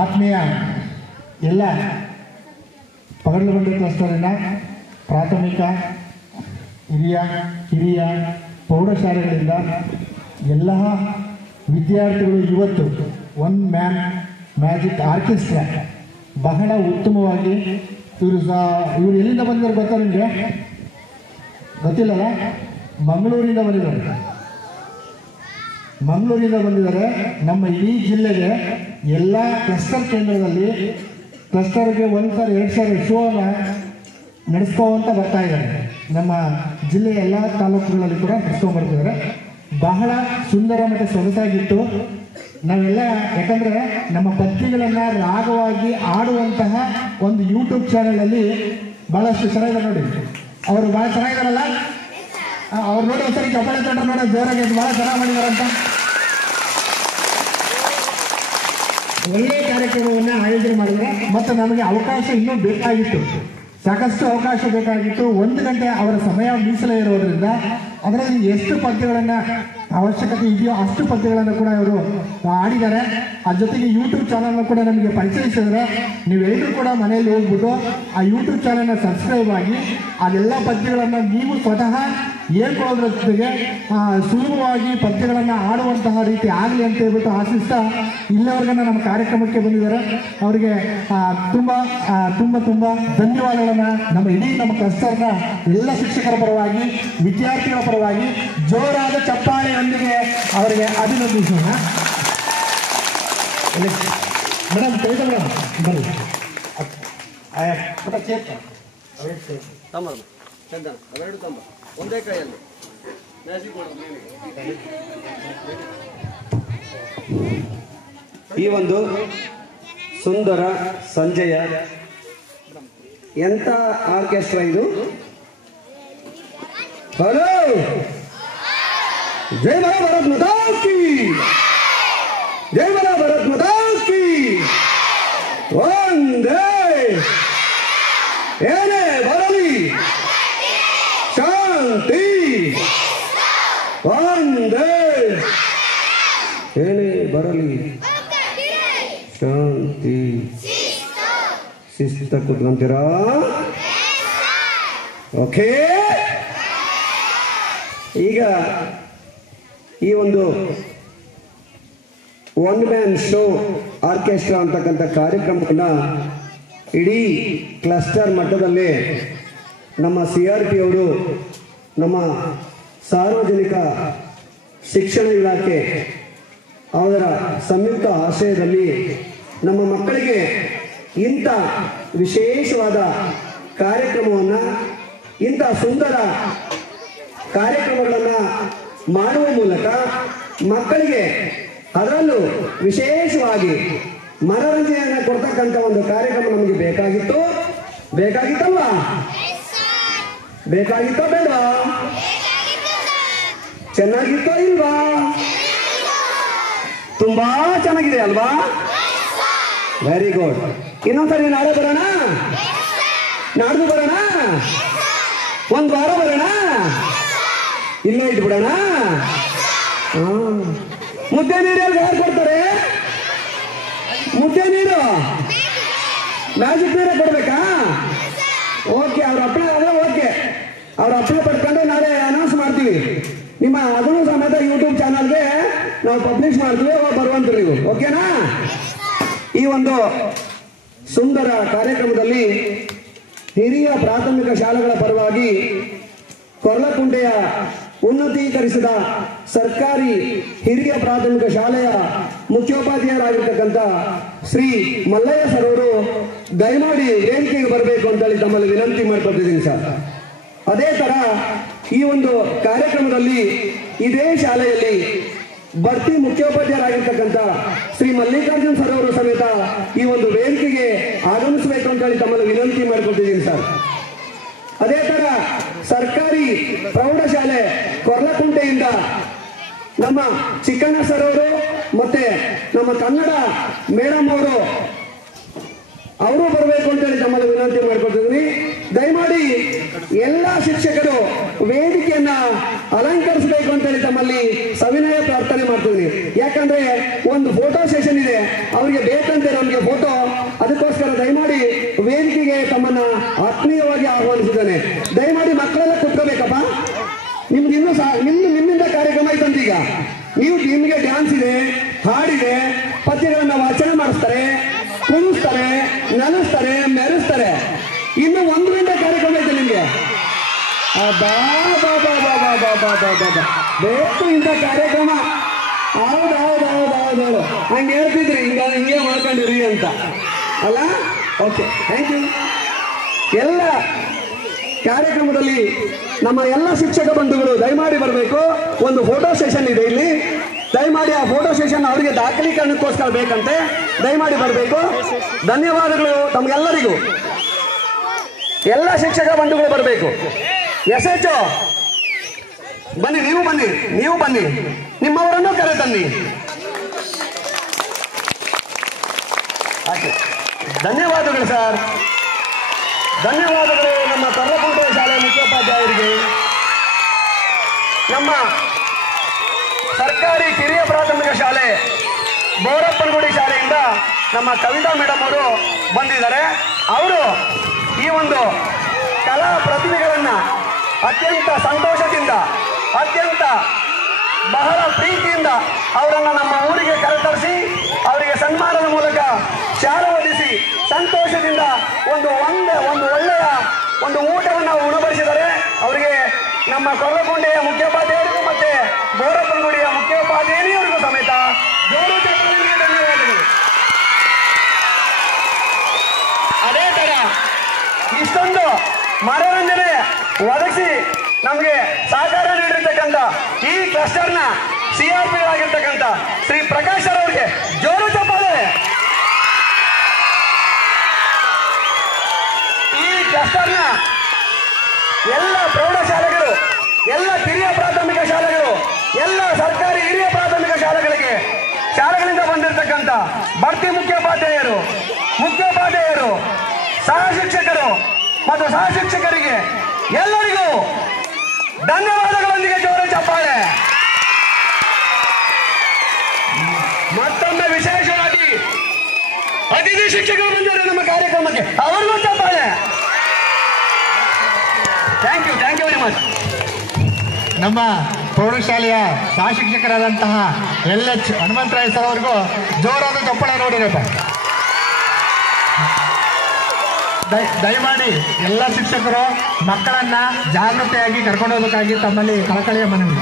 ಆತ್ಮೀಯ ಎಲ್ಲ ಪಗಡ್ಲಬಂಡಿ ಕ್ಲಸ್ಟರಿನ ಪ್ರಾಥಮಿಕ ಹಿರಿಯ ಪ್ರೌಢಶಾಲೆಗಳಿಂದ ಎಲ್ಲ ವಿದ್ಯಾರ್ಥಿಗಳು ಇವತ್ತು ಒನ್ ಮ್ಯಾನ್ ಮ್ಯಾಜಿಕ್ ಆರ್ಕೆಸ್ಟ್ರಾ ಬಹಳ ಉತ್ತಮವಾಗಿ ಇವರು ಎಲ್ಲಿಂದ ಬಂದಿದ್ದಾರೆ ಗೊತ್ತಾ ನಿಮಗೆ? ಗೊತ್ತಿಲ್ಲಲ್ಲ? ಮಂಗಳೂರಿಂದ ಬಂದಿದ್ದಾರೆ. ನಮ್ಮ ಇಡೀ ಜಿಲ್ಲೆಗೆ ಎಲ್ಲ ಕ್ಲಸ್ಟರ್ ಕೇಂದ್ರದಲ್ಲಿ ಕ್ಲಸ್ಟರ್ಗೆ 1,000 2,000 ಶೋನ ನಡೆಸ್ಕೊಂತ ಬರ್ತಾ ಇದ್ದಾರೆ. ನಮ್ಮ ಜಿಲ್ಲೆಯ ಎಲ್ಲ ತಾಲೂಕುಗಳಲ್ಲಿ ಕೂಡ ನಡೆಸ್ಕೊಂಡ್ಬರ್ತಿದ್ದಾರೆ. ಬಹಳ ಸುಂದರ ಮತ್ತು ಸೊಗಸಾಗಿತ್ತು. ನಾವೆಲ್ಲ ಯಾಕಂದರೆ ನಮ್ಮ ಪದ್ಯಗಳನ್ನು ರಾಗವಾಗಿ ಆಡುವಂತಹ ಒಂದು ಯೂಟ್ಯೂಬ್ ಚಾನಲಲ್ಲಿ ಭಾಳಷ್ಟು ಚೆನ್ನಾಗಿದೆ ನೋಡಿ. ಅವರು ಭಾಳ ಚೆನ್ನಾಗಿದ್ದಾರಲ್ಲ, ಅವ್ರು ನೋಡಿ ಒಂದ್ಸರಿ ಚಪ್ಪಾಳೆ ತಗೊಂಡ್ರೆ ನೋಡಿ ಜೋರಾಗಿ ಭಾಳ ಚೆನ್ನಾಗಿ ಮಾಡಿದಾರಂತ. ಒಳ್ಳೆಯ ಕಾರ್ಯಕ್ರಮವನ್ನು ಆಯೋಜನೆ ಮಾಡಿದರೆ ಮತ್ತು ನಮಗೆ ಅವಕಾಶ ಇನ್ನೂ ಬೇಕಾಗಿತ್ತು, ಸಾಕಷ್ಟು ಅವಕಾಶ ಬೇಕಾಗಿತ್ತು. 1 ಗಂಟೆ ಅವರ ಸಮಯ ಮೀಸಲೇ ಇರೋದ್ರಿಂದ ಅದರಲ್ಲಿ ಎಷ್ಟು ಪದ್ಯಗಳನ್ನು ಅವಶ್ಯಕತೆ ಇದೆಯೋ ಅಷ್ಟು ಪದ್ಯಗಳನ್ನು ಕೂಡ ಇವರು ಆಡಿದ್ದಾರೆ. ಅದ್ರ ಜೊತೆಗೆ ಯೂಟ್ಯೂಬ್ ಚಾನಲ್ನ ಕೂಡ ನಮಗೆ ಪರಿಚಯಿಸಿದರೆ ನೀವೆಲ್ಲರೂ ಕೂಡ ಮನೆಯಲ್ಲಿ ಹೋಗ್ಬಿಟ್ಟು ಆ ಯೂಟ್ಯೂಬ್ ಚಾನಲ್ನ ಸಬ್ಸ್ಕ್ರೈಬ್ ಆಗಿ ಅದೆಲ್ಲ ಪದ್ಯಗಳನ್ನು ನೀವು ಸ್ವತಃ ಹೇಳ್ಕೊಳ್ಳೋದ್ರ ಜೊತೆಗೆ ಸುಲಭವಾಗಿ ಪದ್ಯಗಳನ್ನು ಆಡುವಂತಹ ರೀತಿ ಆಗಲಿ ಅಂತ ಹೇಳ್ಬಿಟ್ಟು ಆಶಿಸ್ತಾ ಇಲ್ಲಿವರೆಗೆ ನಮ್ಮ ಕಾರ್ಯಕ್ರಮಕ್ಕೆ ಬಂದಿದ್ದಾರೆ. ಅವರಿಗೆ ತುಂಬ ತುಂಬ ತುಂಬ ಧನ್ಯವಾದಗಳನ್ನು ನಮ್ಮ ಕ್ಲಸ್ಟರ್ನ ಎಲ್ಲ ಶಿಕ್ಷಕರ ಪರವಾಗಿ ವಿದ್ಯಾರ್ಥಿಗಳ ಪರವಾಗಿ ಜೋರಾದ ಚಪ್ಪಾಳೆಯೊಂದಿಗೆ ಅವರಿಗೆ ಅಭಿನಂದಿಸೋಣ. ಮೇಡಮ್ ಕವಿತಾ ಮೇಡಮ್ ಬನ್ನಿ. ಒಂದೇ ಕೈಯಲ್ಲಿ ಈ ಒಂದು ಸುಂದರ ಸಂಜೆಯ ಎಂತ ಆರ್ಕೆಸ್ಟ್ರಾ ಇದು. ಹಲೋ, ಜೈ ಬಲ ಭಾರತ್ ಮಾತಾ ಕಿ, ಜೈ ಬಲ ಭಾರತ್ ಮಾತಾ ಕಿ. ಒಂದೇ ಏನೇ ಬರಲಿ ಶಾಂತಿ, ಒಂದೇ ಏನೇ ಬರಲಿ ಶಾಂತಿ. ಶಿಸ್ತ ಕೂತ್ಕೊಂತೀರಾ? ಓಕೆ. ಈಗ ಈ ಒಂದು ಒನ್ ಮ್ಯಾನ್ ಶೋ ಆರ್ಕೆಸ್ಟ್ರಾ ಅಂತಕ್ಕಂಥ ಕಾರ್ಯಕ್ರಮವನ್ನು ಇಡೀ ಕ್ಲಸ್ಟರ್ ಮಟ್ಟದಲ್ಲಿ ನಮ್ಮ CRP ಅವರು, ನಮ್ಮ ಸಾರ್ವಜನಿಕ ಶಿಕ್ಷಣ ಇಲಾಖೆ ಅವರ ಸಂಯುಕ್ತ ಆಶ್ರಯದಲ್ಲಿ ನಮ್ಮ ಮಕ್ಕಳಿಗೆ ಇಂಥ ವಿಶೇಷವಾದ ಕಾರ್ಯಕ್ರಮವನ್ನು, ಇಂಥ ಸುಂದರ ಕಾರ್ಯಕ್ರಮಗಳನ್ನು ಮಾಡುವ ಮೂಲಕ ಮಕ್ಕಳಿಗೆ ಅದರಲ್ಲೂ ವಿಶೇಷವಾಗಿ ಮನೋರಂಜನೆಯನ್ನು ಕೊಡ್ತಕ್ಕಂಥ ಒಂದು ಕಾರ್ಯಕ್ರಮ ನಮಗೆ ಬೇಕಾಗಿತ್ತಲ್ವಾ? ಬೇಕಾಗಿತ್ತೋ ಬೇಡವಾ? ಚೆನ್ನಾಗಿತ್ತೋ ಇಲ್ವಾ? ತುಂಬಾ ಚೆನ್ನಾಗಿದೆ ಅಲ್ವಾ? Very good. ಇನ್ನೊಂದ್ಸರಿ ನಾಳೆ ಬರೋಣ, ನಾಡ್ದು ಬರೋಣ, 1 ವಾರ ಬರೋಣ, ಇಲ್ಲೇ ಇಟ್ಬಿಡೋಣ. ಮುದ್ದೆ ನೀರು ಯಾರು ಕೊಡ್ತಾರೆ? ಮುದ್ದೆ ನೀರು ಮ್ಯಾಜಿಕ್ ನೀರೇ ಕೊಡ್ಬೇಕಾ? ಓಕೆ, ಅವ್ರ ಅಪ್ಲೈ ಆದ್ರೆ ಓಕೆ, ಅವ್ರ ಅಪ್ಲೈ ಪಡ್ಕೊಂಡು ನಾಳೆ ಅನೌನ್ಸ್ ಮಾಡ್ತೀವಿ. ನಿಮ್ಮ ಅದನ್ನು ಸಮೇತ ಯೂಟ್ಯೂಬ್ ಚಾನಲ್ಗೆ ನಾವು ಪಬ್ಲಿಷ್ ಮಾಡ್ತೀವಿ, ಬರುವಂತ ನೀವು. ಓಕೆನಾ? ಈ ಒಂದು ಸುಂದರ ಕಾರ್ಯಕ್ರಮದಲ್ಲಿ ಹಿರಿಯ ಪ್ರಾಥಮಿಕ ಶಾಲೆಗಳ ಪರವಾಗಿ ಕೊರ್ಲಕುಂಟೆಯ ಉನ್ನತೀಕರಿಸಿದ ಸರ್ಕಾರಿ ಹಿರಿಯ ಪ್ರಾಥಮಿಕ ಶಾಲೆಯ ಮುಖ್ಯೋಪಾಧ್ಯಾಯರಾಗಿರ್ತಕ್ಕಂಥ ಶ್ರೀ ಮಲ್ಲಯ್ಯ ಸರ್ ಅವರು ದಯಮಾಡಿ ವೇದಿಕೆಗೆ ಬರಬೇಕು ಅಂತೇಳಿ ತಮ್ಮಲ್ಲಿ ವಿನಂತಿ ಮಾಡ್ಕೊತಿದ್ದೀನಿ ಸರ್. ಅದೇ ತರ ಈ ಒಂದು ಕಾರ್ಯಕ್ರಮದಲ್ಲಿ ಇದೇ ಶಾಲೆಯಲ್ಲಿ ಬಡ್ತಿ ಮುಖ್ಯೋಪಾಧ್ಯಾಯರಾಗಿರ್ತಕ್ಕಂಥ ಶ್ರೀ ಮಲ್ಲಿಕಾರ್ಜುನ್ ಸರ್ ಅವರು ಸಮೇತ ಈ ಒಂದು ವೇದಿಕೆಗೆ ಆಗಮಿಸಬೇಕು ಅಂತೇಳಿ ತಮ್ಮಲ್ಲಿ ವಿನಂತಿ ಮಾಡ್ಕೊತಿದ್ದೀನಿ ಸರ್. ಅದೇ ತರ ಸರ್ಕಾರಿ ಪ್ರೌಢಶಾಲೆ ಕೊರ್ಲಕುಂಟೆಯಿಂದ ನಮ್ಮ ಚಿಕ್ಕಣ್ಣ ಸರ್ ಅವರು ಮತ್ತೆ ನಮ್ಮ ಕನ್ನಡ ಮೇಡಮ್ ಅವರು ಬರಬೇಕು ಅಂತೇಳಿ ತಮ್ಮಲ್ಲಿ ವಿನಂತಿ ಮಾಡ್ಕೊತಿದ್ದೀನಿ. ದಯಮಾಡಿ ಎಲ್ಲ ಶಿಕ್ಷಕರು ವೇದಿಕೆಯನ್ನ ಅಲಂಕರಿಸಬೇಕು ಅಂತೇಳಿ ತಮ್ಮಲ್ಲಿ ಸವಿನಯ ಪ್ರಾರ್ಥನೆ ಮಾಡ್ತೀನಿ. ಯಾಕಂದ್ರೆ ಒಂದು ಫೋಟೋ ಸೆಷನ್ ಇದೆ, ಅವರಿಗೆ ಬೇಕಂತೆ ನಮಗೆ ಫೋಟೋ, ಅದಕ್ಕೋಸ್ಕರ ದಯಮಾಡಿ ವೇದಿಕೆಗೆ ತಮ್ಮನ್ನ ಆತ್ಮೀಯವಾಗಿ ಆಹ್ವಾನಿಸಿದ್ದಾನೆ. ದಯಮಾಡಿ ಮಕ್ಕಳೆಲ್ಲ ಕುತ್ಕೋಬೇಕಪ್ಪ. ನಿಮ್ಗೆ ನಿಮ್ಮಿಂದ ಕಾರ್ಯಕ್ರಮ ಐತಂತೀಗ. ನಿಮಗೆ ಡ್ಯಾನ್ಸ್ ಇದೆ, ಹಾಡಿದೆ, ಪದ್ಯಗಳನ್ನ ವಾಚನ ಮಾಡಿಸ್ತಾರೆ, ಕುಣಿಸ್ತಾರೆ, ನಲಿಸ್ತಾರೆ, ಮೆರೆಸ್ತಾರೆ. ಇನ್ನು 1 ಗಂಟೆ ಕಾರ್ಯಕ್ರಮ ಐತೆ ನಿಮ್ಗೆ. ಬೇಕು ಇಂಥ ಕಾರ್ಯಕ್ರಮ. ಹೌದು ಹಂಗೆ ಹೇಳ್ತಿದ್ರಿ, ಹಿಂಗೆ ಮಾಡ್ಕೊಂಡಿರಿ ಅಂತ ಅಲ್ಲ. Okay, thank you. ಎಲ್ಲ ಕಾರ್ಯಕ್ರಮದಲ್ಲಿ ನಮ್ಮ ಎಲ್ಲ ಶಿಕ್ಷಕ ಬಂಧುಗಳು ದಯಮಾಡಿ ಬರಬೇಕು. ಒಂದು ಫೋಟೋ ಸೆಷನ್ ಇದೆ ಇಲ್ಲಿ, ದಯಮಾಡಿ ಆ ಫೋಟೋ ಸೆಷನ್ ಅವರಿಗೆ ದಾಖಲೀಕರಣಕ್ಕೋಸ್ಕರ ಬೇಕಂತೆ, ದಯಮಾಡಿ ಬರಬೇಕು. ಧನ್ಯವಾದಗಳು ತಮ್ಗೆಲ್ಲರಿಗೂ. ಎಲ್ಲ ಶಿಕ್ಷಕ ಬಂಧುಗಳು ಬರಬೇಕು. SHO ಬನ್ನಿ, ನೀವು ಬನ್ನಿ, ನಿಮ್ಮವರನ್ನು ಕರೆ ತನ್ನಿ. ಧನ್ಯವಾದಗಳು ಸರ್, ಧನ್ಯವಾದಗಳು ನಮ್ಮ ಕರ್ಲಕುಂಟೆ ಶಾಲೆ ಮುಖ್ಯೋಪಾಧ್ಯಾಯರಿಗೆ, ನಮ್ಮ ಸರ್ಕಾರಿ ಕಿರಿಯ ಪ್ರಾಥಮಿಕ ಶಾಲೆ ಬೋರಪ್ಪನಗುಡಿ ಶಾಲೆಯಿಂದ ನಮ್ಮ ಕವಿತಾ ಮೇಡಮ್ ಅವರು ಬಂದಿದ್ದಾರೆ. ಅವರು ಈ ಒಂದು ಕಲಾ ಪ್ರತಿಭೆಗಳನ್ನ ಅತ್ಯಂತ ಸಂತೋಷದಿಂದ, ಅತ್ಯಂತ ಬಹಳ ಪ್ರೀತಿಯಿಂದ ಅವರನ್ನು ನಮ್ಮ ಊರಿಗೆ ಕರೆತರಿಸಿ ಅವರಿಗೆ ಸನ್ಮಾನದ ಮೂಲಕ ಶಾಲೆ ಓದಿಸಿ ಸಂತೋಷದಿಂದ ಒಂದು ಒಳ್ಳೆಯ ಒಂದು ಊಟವನ್ನು ಉಣಬಡಿಸಿದ್ದಾರೆ. ಅವರಿಗೆ ನಮ್ಮ ಕೊರ್ಲಕೊಂಡೆಯ ಮುಖ್ಯೋಪಾಧ್ಯಾಯರಿಗೂ ಮತ್ತೆ ಬೋರಪ್ಪನಗುಡಿಯ ಮುಖ್ಯೋಪಾಧ್ಯಾಯರಿಗೂ ಸಮೇತ ಜೋರು ಚಪ್ಪಾಳೆಗೆ ಧನ್ಯವಾದಗಳು. ಅದೇ ತರ ಇಷ್ಟೊಂದು ಮನೋರಂಜನೆ ಒದಗಿಸಿ ನಮಗೆ ಸಹಕಾರ ನೀಡಿರ್ತಕ್ಕಂಥ ಈ ಕ್ಲಸ್ಟರ್ನ CRP ಆಗಿರ್ತಕ್ಕಂಥ ಶ್ರೀ ಪ್ರಕಾಶ್ ಅವರಿಗೆ ಜೋರು ಚಪ್ಪಾಳೆ. ಈ ಕ್ಲಸ್ಟರ್ನ ಎಲ್ಲ ಪ್ರೌಢಶಾಲೆಗಳು, ಎಲ್ಲ ಕಿರಿಯ ಪ್ರಾಥಮಿಕ ಶಾಲೆಗಳು, ಎಲ್ಲ ಸರ್ಕಾರಿ ಹಿರಿಯ ಪ್ರಾಥಮಿಕ ಶಾಲೆಗಳಿಂದ ಬಂದಿರತಕ್ಕಂಥ ಬಡ್ತಿ ಮುಖ್ಯೋಪಾಧ್ಯಾಯರು, ಸಹ ಶಿಕ್ಷಕರು ಮತ್ತು ಸಹ ಶಿಕ್ಷಕರಿಗೆ ಎಲ್ಲರಿಗೂ ಧನ್ಯವಾದಗಳೊಂದಿಗೆ ಜೋರು ಚಪ್ಪಾಳೆ. ಮತ್ತೊಮ್ಮೆ ವಿಶೇಷವಾಗಿ ಅತಿಥಿ ಶಿಕ್ಷಕರು ಬಂದಿದ್ದಾರೆ ನಮ್ಮ ಕಾರ್ಯಕ್ರಮಕ್ಕೆ, ಅವರಿಗೂ ಚಪ್ಪಾಳೆ. Thank you very much. ನಮ್ಮ ಪ್ರೌಢಶಾಲೆಯ ಸಹ ಶಿಕ್ಷಕರಾದಂತಹ LH ಹನುಮಂತರಾಯ ಸರ್ ಅವರಿಗೂ ಜೋರಾದ ಚಪ್ಪಾಳೆ ನೋಡಿರಪ್ಪ. ದಯಮಾಡಿ ಎಲ್ಲ ಶಿಕ್ಷಕರು ಮಕ್ಕಳನ್ನ ಜಾಗೃತಿಯಾಗಿ ಕರ್ಕೊಂಡು ಹೋಗಬೇಕಾಗಿ ತಮ್ಮಲ್ಲಿ ಕಳಕಳಿಯ ಮನವಿ.